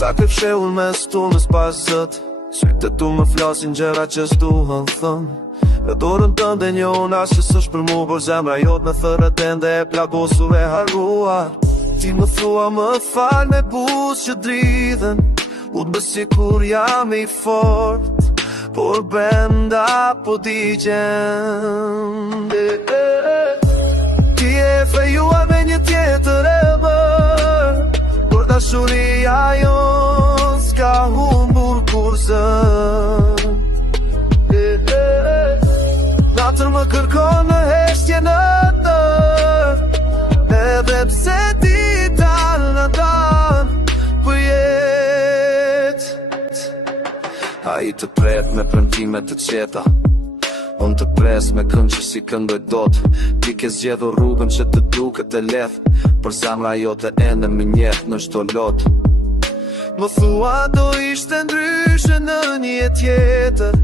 Ta ke fshehur mes tunës pas zët, sytë tu më flasin gjëra që s'duhan thën. Në dorën tënde një unë asë që s'është për mu, por zemra jot në thërët ende e plagosur e harruar. Ti më thua më fal me buzë që dridhen, u të bësi kur jam i fort, por brenda po digjen. Ti e fejuar me një tjetër emër, por dashuria jon s'ka humbur kur zën. Natër më kërkon në heshtje në ndër, edhe pse ti dalë në danë për jetë. A i të pret me premtime të qeta, unë të pres me kënd që si këndoj dot. Ti ke zgjedhur rrugën që të duket e lehtë, për zemra jote ende më njeh në çdo lot. Më thua do ishte ndryshe në një tjetër,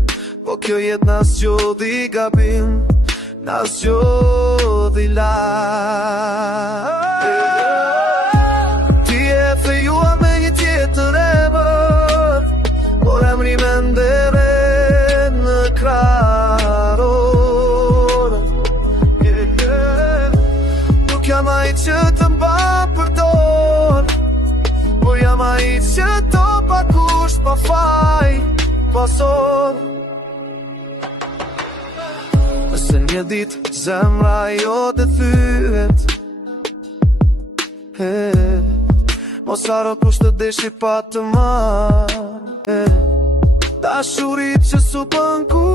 po kjo jetë na zgjodhi gabim, na zgjodhi lart. Ti e fejuar me një tjetër emër, por emri me ndere në krahë. Nuk jam ai që të mba përdor, por jam ai që to pa kusht, pa faj, pa sor. Nëse një dit zemra jote thyet, mos haro kush të deshi pa të marrë, dashurit që su pënku,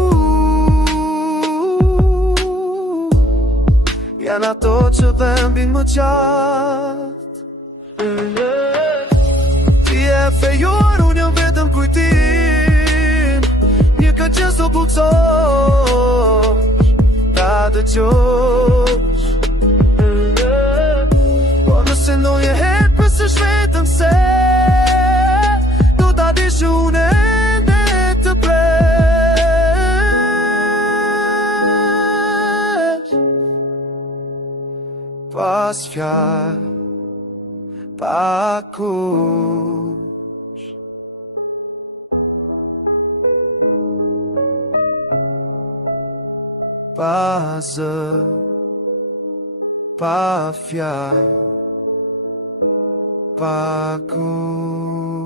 janë ato që dhembin më qatë. Ti e fejuar unë jam vetëm kujtim, një këtë që s'u buksosh, ta dëgjosh. Po nëse ndonjë herë pësësh vetëm se do ta dish unë ende të presh. Pas fjalë, pa kush, pa zë, pa fjalë, pa kush.